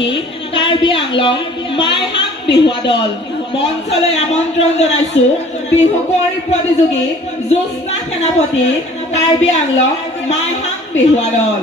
সেনাপতি কাৰ্বি আংলং মাইহাং বিহুৱা দল। মঞ্চলৈ আমন্ত্ৰণ জনাইছো, বিহু কুঁৱৰী প্ৰতিযোগী জ্যোৎস্না সেনাপতি কাৰ্বি আংলং মাইহাং বিহুৱা দল।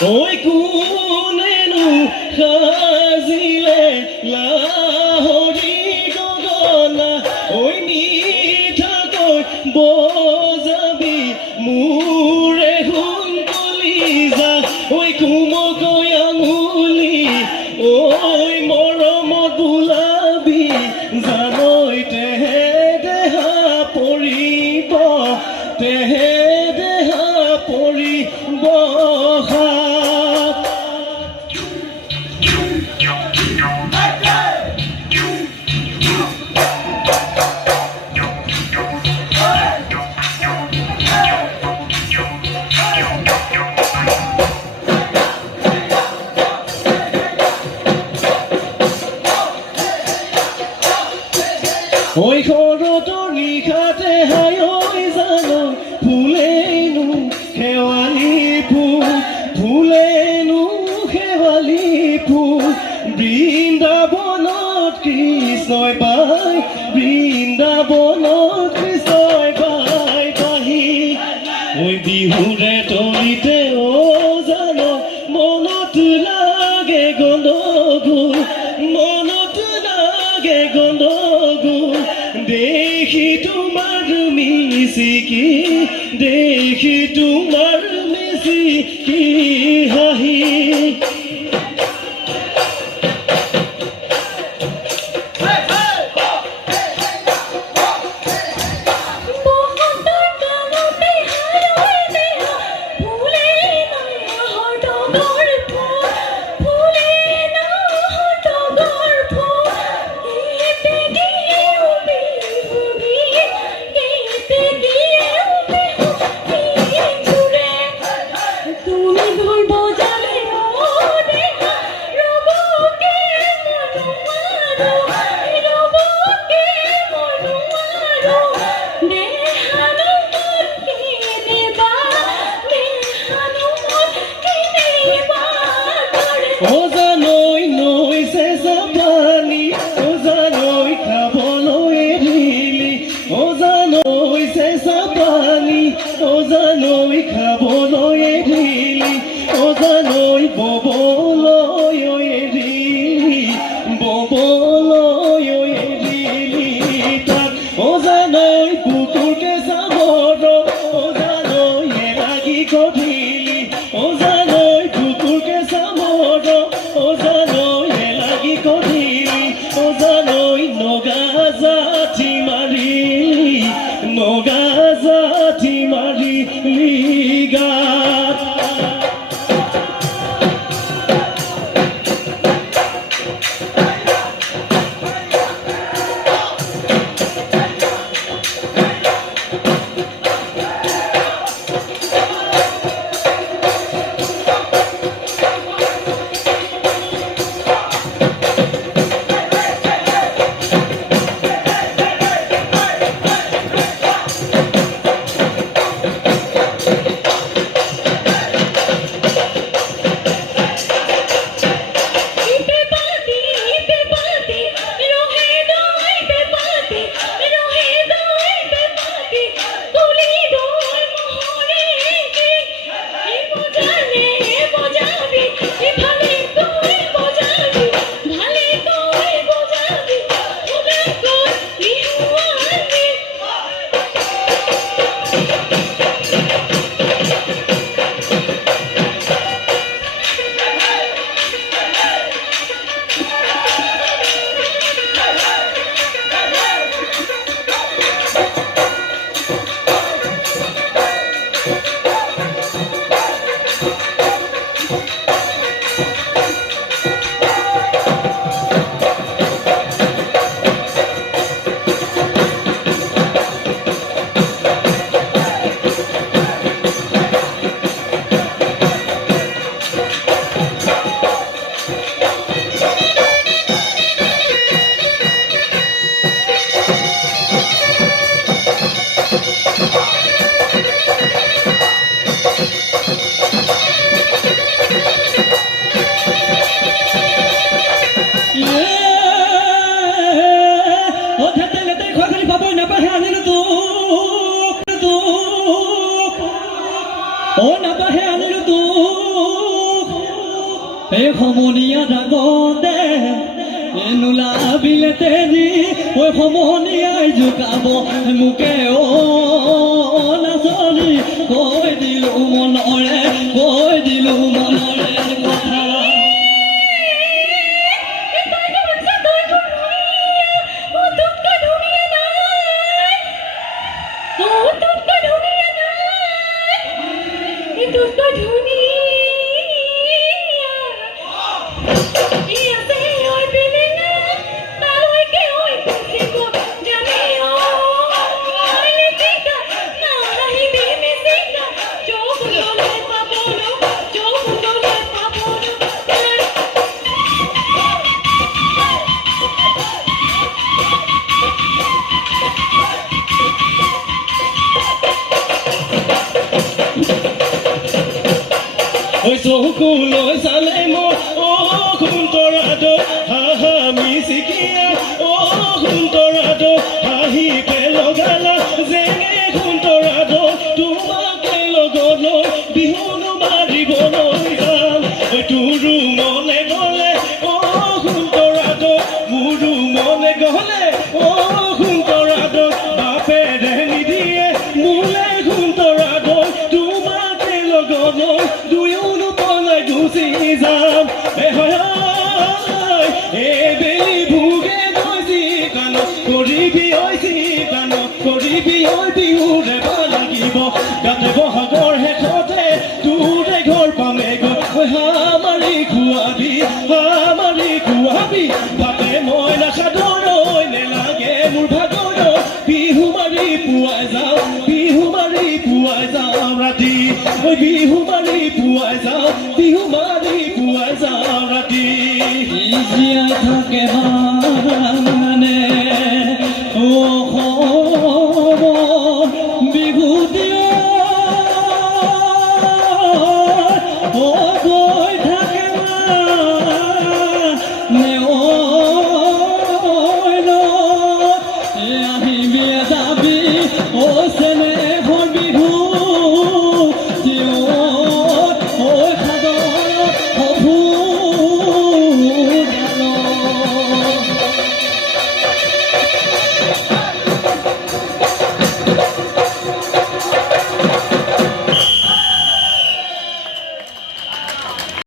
rồi cũ nên khơi শেৱালি ফুল ফুলেনো শেৱালি ফুল। বৃন্দাবনত কৃষ্ণই পাই, বৃন্দাবনত কৃষ্ণই পাই, পাহি। ঐ বিহুৰে তলিতে অ জানো মনত লাগে গণ্ডগোল, মনত লাগে গণ্ডগোল। দেখি তোমাৰ মিচিকি দেখি তোমার মিচিকি ওজানই নই সে সাপানি ওজানই খাবলই ঢিলি ওজানই সে সাপানি ওজানই খাবলই ঢিলি ওজানই ববলই ঢিলি ববলই ঢিলি তার ওজানই বুক সমনীয়া ডাকোতে নোলাবিলে তেজি ঐ সমনীয়াই জোকাব মোকে অ donor duyunu bana güzizam ve hayal